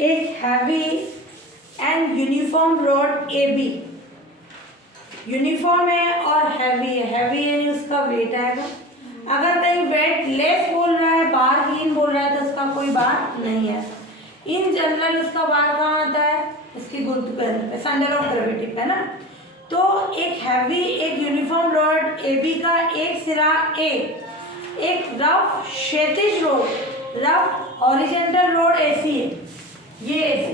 एक heavy and uniform rod A B, uniform है और हैवी है, हैवी यानी उसका वेट आएगा। अगर कहीं वेट लेस बोल रहा है, बार हीन बोल रहा है, तो उसका कोई बार नहीं है। इन जनरल उसका बार कहाँ आता है? इसकी गुरुत्व केंद्र पे, सेंटर ऑफ ग्रेविटी पे, है ना। तो एक हैवी, एक यूनिफॉर्म रॉड ए बी का एक सिरा ए, एक रफ क्षैतिज रोड, रफ हॉरिजॉन्टल रोड ऐसी है, ये ऐसी,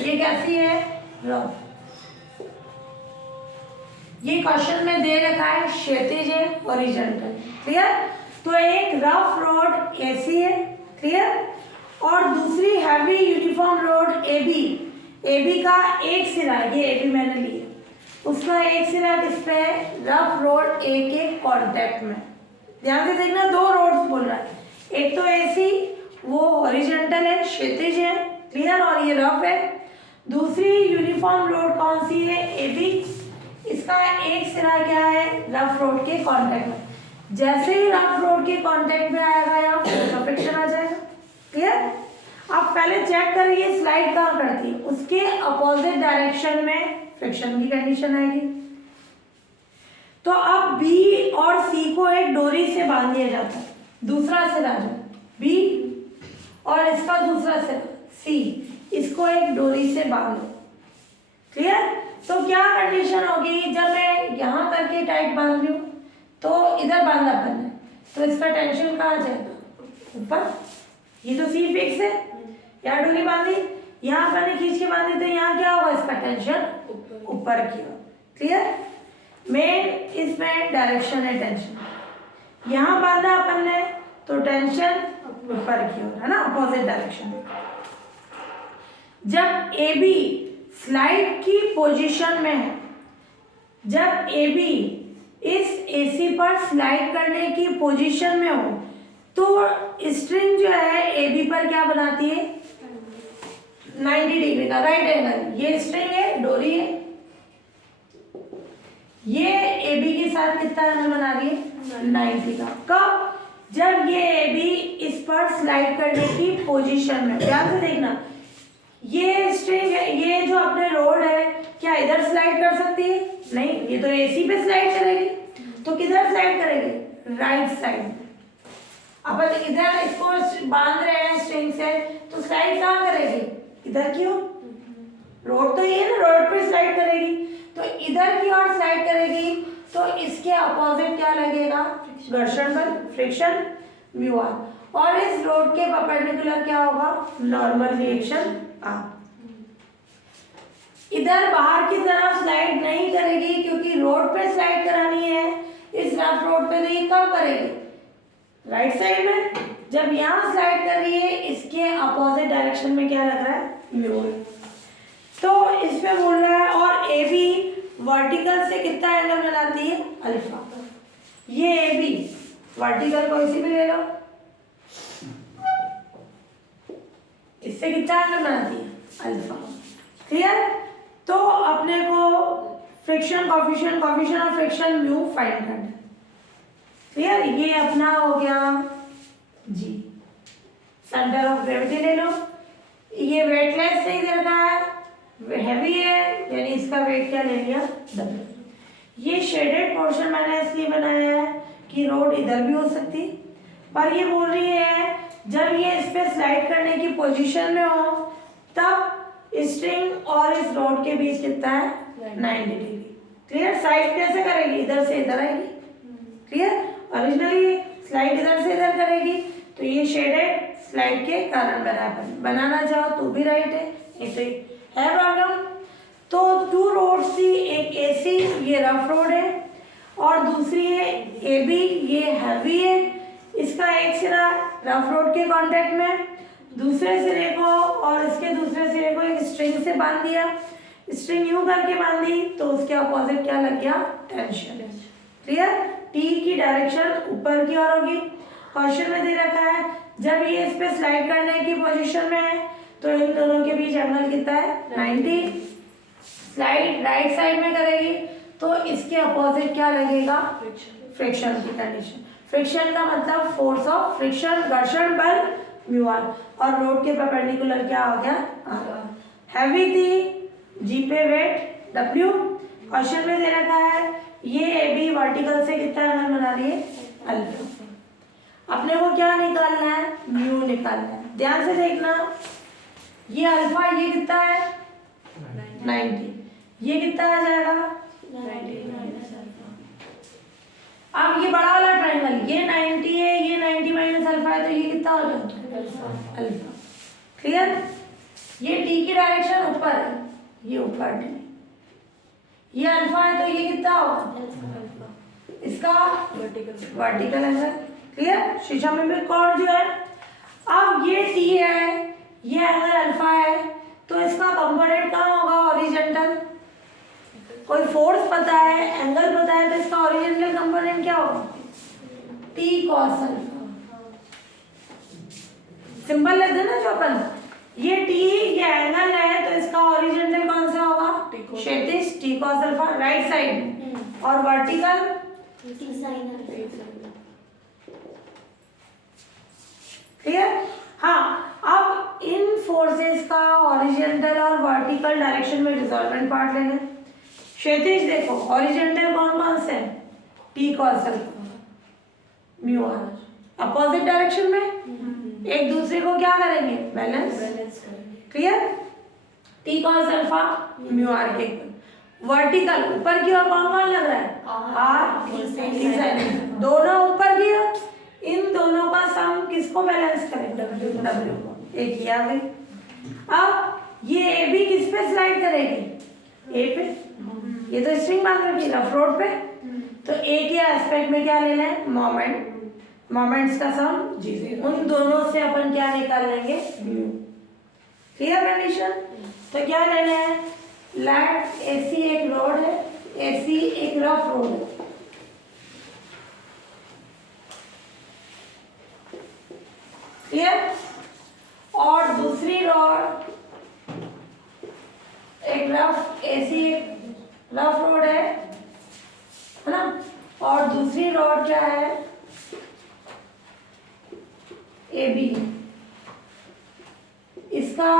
ये कैसी है? रफ। ये क्वेश्चन में दे रखा है क्षैतिज है, हॉरिजॉन्टल, क्लियर। तो एक रफ रोड ऐसी है, क्लियर, और दूसरी heavy uniform rod A B का एक सिरा, ये ए बी मैंने ली है, उसका एक सिरा किस पे है? रफ रोड ए के कांटेक्ट में। ध्यान से देखना, दो रोड्स बोल रहा है, एक तो ऐसी, वो हॉरिजॉन्टल है, क्षैतिज है, क्लियर, और ये रफ है। दूसरी यूनिफॉर्म रोड कौन सी है? ए बी, इसका एक सिरा क्या है? रफ रोड के कांटेक्ट में। जैसे ही रफ रोड के कांटेक्ट में आएगा यहाँ फोर्स ऑफ फ्रिक्शन आ जाएगा, क्लियर। आप पहले चेक करिए स्लाइड कहाँ करती है, उसके अपोजिट डायरेक्शन में फ्रिक्शन की कंडीशन आएगी। तो अब बी और सी को एक डोरी से बांध दिया जाता है, दूसरा सिरा जो बी और इसका दूसरा सिरा सी, इसको एक डोरी से बांध दो, क्लियर। तो क्या कंडीशन होगी? जब मैं यहाँ करके टाइट बांध रही हूँ तो इधर बांधा अपन है, तो इसका टेंशन कहाँ जाएगा? ऊपर। ये तो सी फिक्स है, यहाँ डोरी बांधी, यहाँ अपन ने खींच के बांधी, तो यहाँ क्या होगा? इसका टेंशन ऊपर की ओर, क्लियर। मेन इसमें डायरेक्शन है टेंशन, यहाँ बांधा अपन ने तो टेंशन ऊपर की ओर, है ना, अपोजिट डायरेक्शन में। जब ए बी स्लाइड की पोजीशन में है, जब ए बी इस एसी पर स्लाइड करने की पोजीशन में हो, तो स्ट्रिंग जो है ए बी पर क्या बनाती है? 90 डिग्री का राइट एंगल। ये स्ट्रिंग है, डोरी है, ये ए बी के साथ कितना एंगल बना रही है? 90 का। कब? जब ये ए बी इस पर स्लाइड करने की पोजीशन में। ध्यान से देखना, ये स्ट्रिंग है, ये जो अपने रोड है, क्या इधर स्लाइड कर सकती है? नहीं, ये तो एसी पे स्लाइड करेगी, तो किधर स्लाइड करेगी? राइट साइड में। अपन इधर इसको बांध रहे हैं स्ट्रिंग से, तो स्लाइड कहाँ करेगी? इधर की ओर। रोड तो ये है ना, रोड पे स्लाइड करेगी, तो इधर की ओर स्लाइड करेगी, तो इसके अपोजिट क्या लगेगा? घर्षण बल, फ्रिक्शन, म्यू आर। और इस रोड के परपेंडिकुलर क्या होगा? नॉर्मल रिएक्शन आप। इधर बाहर की तरफ स्लाइड नहीं करेगी, क्योंकि रोड पे स्लाइड करानी है, इस रफ रोड पे, तो ये कब करेगी? राइट साइड में। जब यहाँ स्लाइड कर रही है, इसके अपोजिट डायरेक्शन में क्या लग रहा है? म्यू। तो इसमें बोल रहा है, और ए बी वर्टिकल से कितना एंगल बनाती है? अल्फा। ये ए बी वर्टिकल को इसी में ले लो, इससे कितना एंगल बनाती है? Alpha, clear. तो अपने को friction coefficient of friction mu find करना है, क्लियर। ये अपना हो गया जी, सेंटर ऑफ ग्रेविटी ले लो। ये वेटलेस से ही दे रखा है, हैवी है, यानी इसका वेट क्या ले लिया? डब्ल्यू। ये शेडेड पोर्शन मैंने इसलिए बनाया है कि रोड इधर भी हो सकती, पर ये बोल रही है जब ये इस पे स्लाइड करने की पोजीशन में हो, तब स्ट्रिंग और इस रोड के बीच कितना है? 90 डिग्री, क्लियर। साइड कैसे करेगी? इधर से इधर आएगी, क्लियर। ओरिजिनली स्लाइड इधर से इधर करेगी, तो ये शेडेड स्लाइड के कारण बनाना चाहो तो भी राइट है, नहीं तो है प्रॉब्लम। तो टू रोड्स थी, एक एसी, ये रफ रोड है, और दूसरी है ए बी, ये हैवी है, इसका एक सिरा रफ रोड के कांटेक्ट में, दूसरे सिरे को और इसके दूसरे सिरे को एक स्ट्रिंग से बांध दिया, स्ट्रिंग यूं करके बांधी, तो उसके अपोजिट क्या लग गया? Tension, clear. टी की डायरेक्शन ऊपर की ओर होगी। क्वेश्चन में दे रखा है जब ये इस पे स्लाइड करने की पोजीशन में है, तो इन दोनों के बीच एंगल कितना है? 90। स्लाइड राइट साइड में करेगी, तो इसके अपोजिट क्या लगेगा? फ्रिक्शन की कंडीशन। फ्रिक्शन का मतलब फोर्स ऑफ फ्रिक्शन, घर्षण बल म्यू आर, और रोड के परपेंडिकुलर क्या हो गया आर। हैवी थी, जी पे वेट डब्ल्यू। क्वेश्चन में दे रखा है ये ए बी वर्टिकल से कितना एंगल बना रही है अल्फा। अपने को क्या निकालना है, म्यू निकालना है। ध्यान से देखना, ये अल्फा ये कितना है 90, ये कितना आ जाएगा 90 माइनस अल्फा। अब ये बड़ा वाला ट्राइंगल ये 90 है, ये 90 माइनस अल्फा है, तो ये कितना हो जाएगा अल्फा। क्लियर? ये टी की डायरेक्शन ऊपर है, ये ऊपर टी, ये अल्फा है, तो ये कितना होगा इसका वर्टिकल एंगल। क्लियर? शीशा में भी कॉर्ड जो है, अब ये टी है, ये एंगल अल्फा है, तो इसका कंपोनेंट कहाँ होगा हॉरिजॉन्टल। कोई फोर्स पता है, एंगल पता है, तो इसका हॉरिजॉन्टल कंपोनेंट क्या होगा टी कॉस अल्फा। सिंबल लिख देना जो अपन, ये टी ये एंगल है, तो इसका हॉरिजॉन्टल कौन सा होगा क्षैतिज T cos alpha right side में, और vertical T sine alpha. Clear? हाँ, अब इन फोर्सेस का हॉरिजॉन्टल और वर्टिकल डायरेक्शन में रिजल्टेंट पार्ट लेना है। क्षैतिज देखो हॉरिजॉन्टल कौन कौन से है T cos alpha mu R, opposite direction में एक दूसरे को क्या करेंगे बैलेंस करेंगे। Clear? T cos alpha mu R के वर्टिकल ऊपर की ओर कौन कौन लग रहा है आर टी साइन, दोनों ऊपर की ओर, इन दोनों का सम किसको बैलेंस करेगा डब्ल्यू को। एक ये आ गई। अब ये ए बी किस पे स्लाइड करेगी ए पे, ये तो स्ट्रिंग बांध रखी रफ रोड पे, तो ए के एस्पेक्ट में क्या लेना है मोमेंट, मोमेंट्स का सम जी, उन दोनों से अपन क्या निकाल लेंगे म्यू। Clear condition? तो क्या लेना है लेट एसी एक रोड है, एसी एक रफ रोड है, क्लियर? और दूसरी रॉड एक रफ एसी एक रफ रोड है ना, और दूसरी रॉड क्या है ए बी, इसका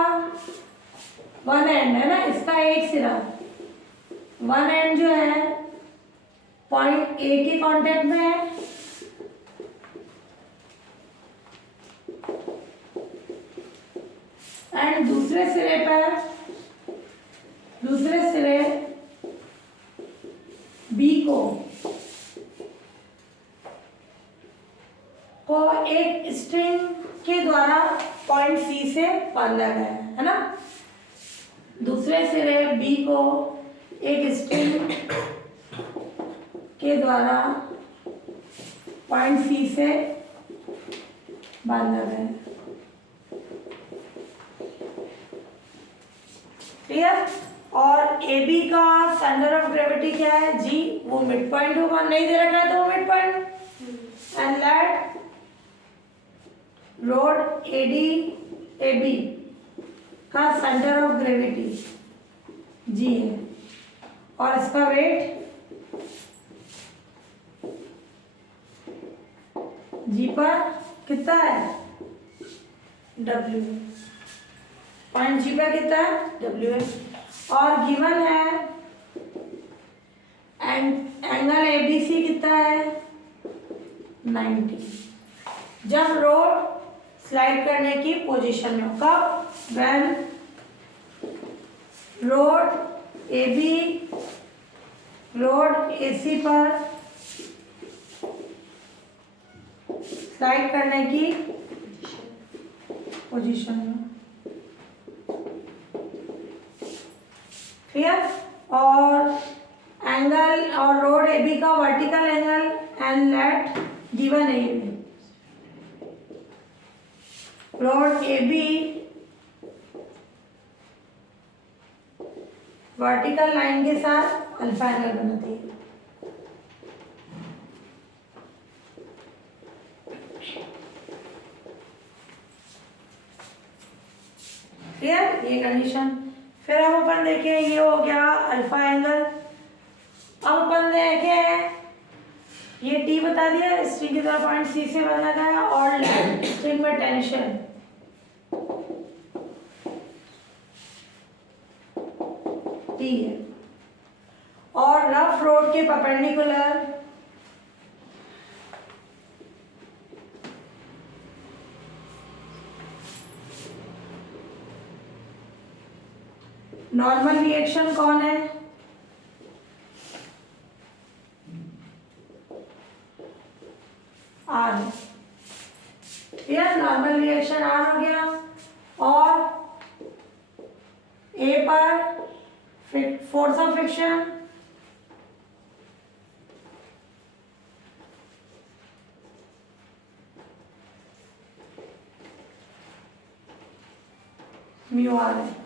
वन एंड है ना, इसका एक सिरा, वन एंड जो है पॉइंट ए के कांटेक्ट में है, एंड दूसरे सिरे बी को एक स्ट्रिंग के द्वारा पॉइंट सी से बांधा गया है ना, दूसरे सिरे बी को एक स्ट्रिंग के द्वारा पॉइंट सी से बांधा गया है। क्लियर? और ए बी का सेंटर ऑफ ग्रेविटी क्या है जी, वो मिड पॉइंट होगा, नहीं दे रखा है तो वो mid point, and let rod A D A B का सेंटर ऑफ ग्रेविटी जी है, और इसका वेट जी पर कितना है डब्ल्यू, पॉइंट जी पर कितना है डब्ल्यू है, और गिवन है एंगल ए बी सी कितना है 90। जब रोड स्लाइड करने की पोजीशन में, कब when road A B road A C पर स्लाइड करने की पोजीशन में। क्लियर? और एंगल और रोड ए बी का vertical angle and let given A B, road A B vertical line के साथ अल्फा एंगल बनाती है। क्लियर? ये कंडीशन। फिर अब अपन देखें, ये हो गया अल्फा एंगल। अब अपन देखें ये टी बता दिया, स्ट्रिंग की तरह पॉइंट सी से बना गया, और स्ट्रिंग में टेंशन टी है, और रफ रोड के परपेंडिकुलर नॉर्मल रिएक्शन कौन है? आर है। यह नॉर्मल रिएक्शन आर हो गया, और ए पर force of friction mu R है।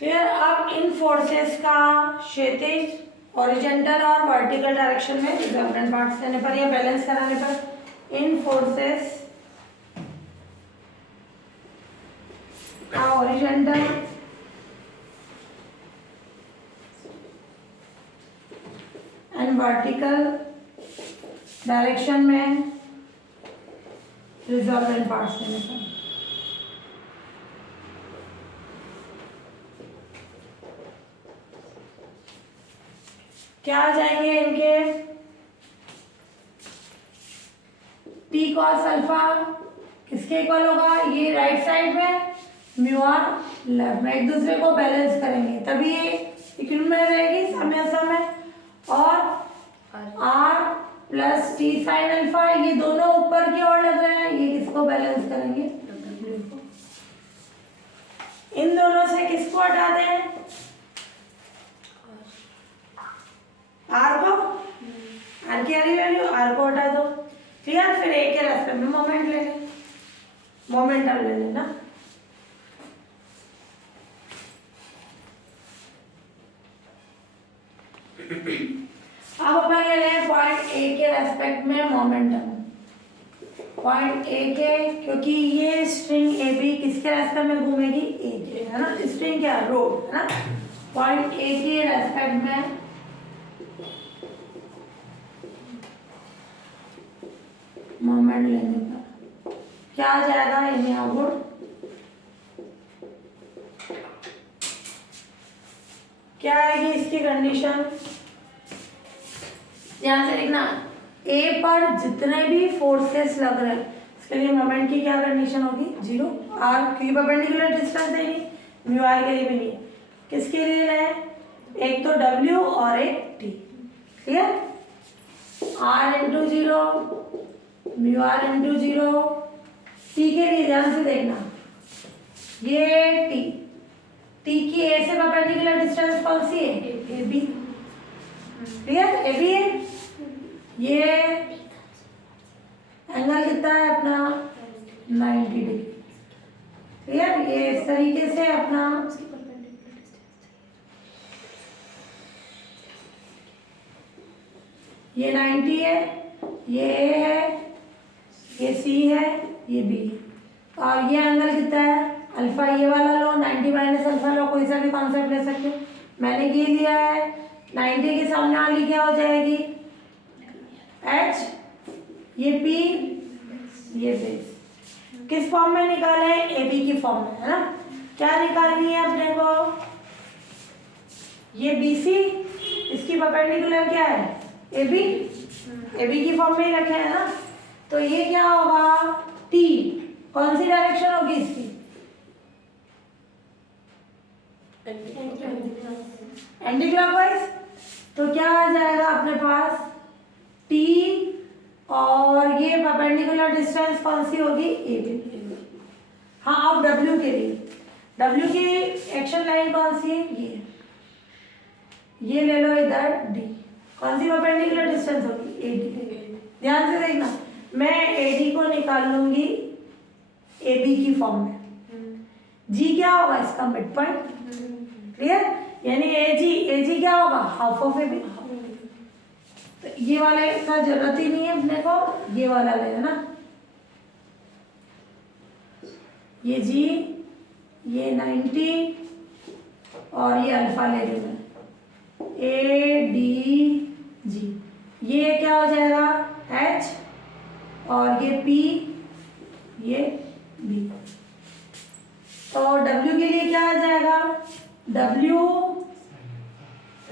फिर अब इन फोर्सेस का क्षैतिज, हॉरिजॉन्टल और वर्टिकल डायरेक्शन में रिजल्टेंट पार्ट्स लेने पर या बैलेंस कराने पर इन फोर्सेस का हॉरिजॉन्टल एंड वर्टिकल डायरेक्शन में रिजल्टेंट पार्ट्स लेने पर क्या आ जाएंगे इनके? टी कॉस अल्फा किसके इक्वल होगा? ये राइट साइड में, म्यू आर लेफ्ट में, एक दूसरे को बैलेंस करेंगे तभी ये इक्वल में रहेगी, साम्य समय। और R plus T sine alpha, ये दोनों ऊपर की ओर लग रहे हैं, ये किसको बैलेंस करेंगे? इन दोनों से किसको हटा दें? आर को, आर की आरी वैल्यू आर को हटा दो। क्लियर? फिर ए के रेस्पेक्ट में मोमेंट ले लें, मोमेंटम ले लेना। अब अपन ले लें पॉइंट ए के रेस्पेक्ट में मोमेंटम। पॉइंट ए के, क्योंकि ये स्ट्रिंग ए बी किसके रेस्पेक्ट में घूमेगी? ए के, है ना? स्ट्रिंग क्या? रोड, है ना? पॉइंट ए के रेस्पेक्ट में मोमेंट लेने पर क्या आ जाएगा? इन्हें आउटपुट क्या आएगी इसकी कंडीशन? ध्यान से देखना, ए पर जितने भी फोर्सेस लग रहे हैं इसके लिए मोमेंट की क्या कंडीशन होगी? 0। आर क्योंकि परपेंडिकुलर डिस्टेंस है नहीं, म्यू आर के लिए भी नहीं। किसके लिए है? एक तो डब्ल्यू और एक T. Clear? R into 0, mu R into 0। T के लिए ध्यान से देखना, ये टी, टी की ए से परपेंडिकुलर डिस्टेंस कौन सी है? A B. Clear? A B है। ये एंगल कितना है अपना? 90 डिग्री। क्लियर? ये इस तरीके से अपना ये 90 है, ये ए है, ये सी है, ये बी है। और ये एंगल कितना है? अल्फा। ये वाला लो, 90 माइनस अल्फा लो, कोई सा भी कॉन्सेप्ट ले सकते हो। मैंने ये लिया है, 90 के सामने वाली क्या हो जाएगी? एच, ये पी, ये बेस। किस फॉर्म में निकाले? ए बी की फॉर्म में, है ना? क्या निकालनी है अपने को? ये बी सी, इसकी परपेंडिकुलर क्या है? A B. ए बी की फॉर्म में ही रखे हैं ना, तो ये क्या होगा? टी कौन सी डायरेक्शन होगी इसकी? Anti clockwise. तो क्या आ जाएगा अपने पास? टी, और ये परपेंडिकुलर डिस्टेंस कौन सी होगी? A B. हाँ, अब डब्ल्यू के लिए, डब्ल्यू की एक्शन लाइन कौन सी है? ये ले लो इधर डी। कौन सी परपेंडिकुलर डिस्टेंस होगी? A D. ध्यान से देखना, मैं ए डी को निकाल लूंगी ए बी की फॉर्म में। जी क्या होगा? इसका मिड पॉइंट। क्लियर? यानी ए जी क्या होगा? Half of A B. तो ये वाले का जरूरत ही नहीं है अपने को, ये वाला ले ना, ये जी, ये 90 और ये अल्फा ले लेना, ए डी जी। ये क्या हो जाएगा? एच, और ये पी, ये बी। तो W के लिए क्या आ जाएगा, W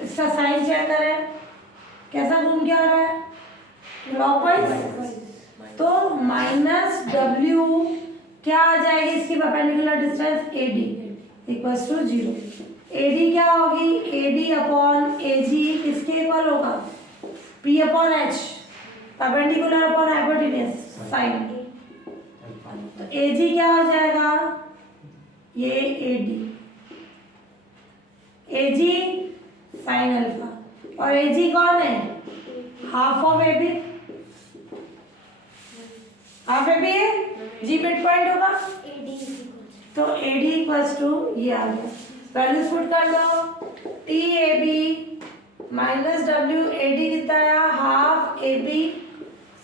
इसका साइन चेक करें कैसा घूम के आ रहा है, क्लॉकवाइज, तो माइनस W क्या आ जाएगी इसकी perpendicular distance AD equals to 0। AD क्या होगी, AD अपॉन AG किसके इक्वल होगा, P upon H, perpendicular upon hypotenuse sine, तो AG क्या हो जाएगा, ये AG साइन अल्फा, और AG कौन है, half of AB, half AB G mid point होगा, तो AD इक्वल्स टू ये आ गया, वैल्यूज पुट कर दो, TAB माइनस W, AD कितना आया, half AB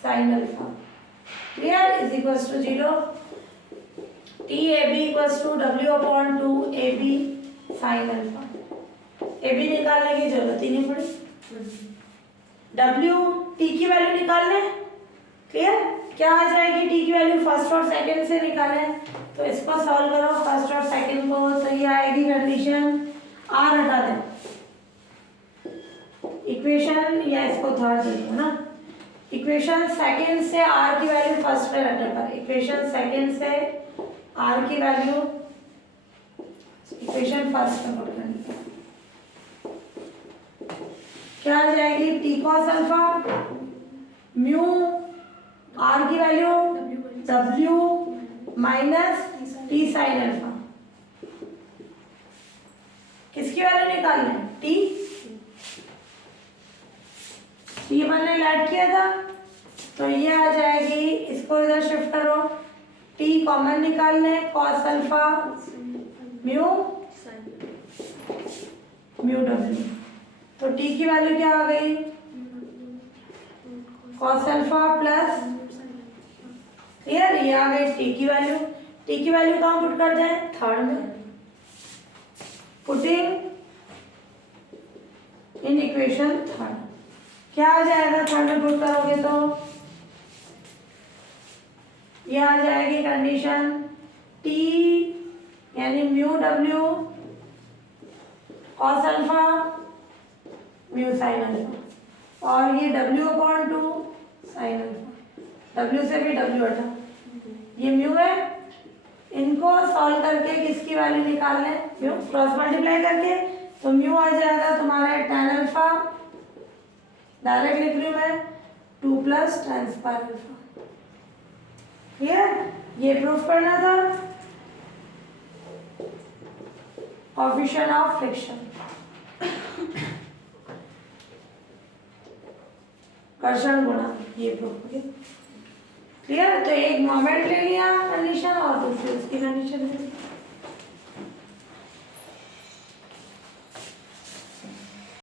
sine alpha, clear, is equals to 0, TAB equals to W upon 2 AB sine alpha, AB निकालने की जरूरत ही नहीं पड़ी, W T की वैल्यू निकालने, क्लियर, क्या आ जाएगी T की वैल्यू फर्स्ट और सेकंड से निकालें, तो इसको सॉल्व करो फर्स्ट और सेकंड को, तो ये आएगी कंडीशन, R हटा दें इक्वेशन, या इसको थर्ड देखो ना, इक्वेशन सेकंड से R की वैल्यू फर्स्ट में रखने पर, इक्वेशन सेकंड से R की वैल्यू इक्वेशन फर्स्ट में पुट करनी है, क्या आ जाएगी, T cos alpha mu R की value W minus T sine alpha, किसकी वैल्यू निकालना है, T अपन ने ऐड किया था, तो ये आ जाएगी, इसको इधर शिफ्ट करो, T कॉमन निकालने, cos अल्फा म्यू W, तो T की वैल्यू क्या आ गई, cos अल्फा प्लस, क्लियर, ये आ गई T की वैल्यू, T की वैल्यू कहाँ पुट कर दें, थर्ड में, पुटिंग इन इक्वेशन थर्ड, क्या आ जाएगा थर्ड में पुट करोगे तो ये आ जाएगी कंडीशन, T यानी mu W cos alpha mu sign alpha, और ये W upon 2 sine alpha, W से भी W हटा, ये म्यू है, इनको सॉल्व करके किसकी वैल्यू निकाल लें, म्यू क्रॉस मल्टीप्लाई करके, तो म्यू आ जाएगा तुम्हारा tan अल्फा, डायरेक्ट लिख रही हूँ मैं 2 plus tan square alpha, clear, ये प्रूफ करना था, कोएफिशिएंट ऑफ फ्रिक्शन, कर्षण गुणांक, ये प्रूफ हो गया, क्लियर, तो एक मोमेंट ले लिया कंडीशन और दूसरी उसकी कंडीशन है।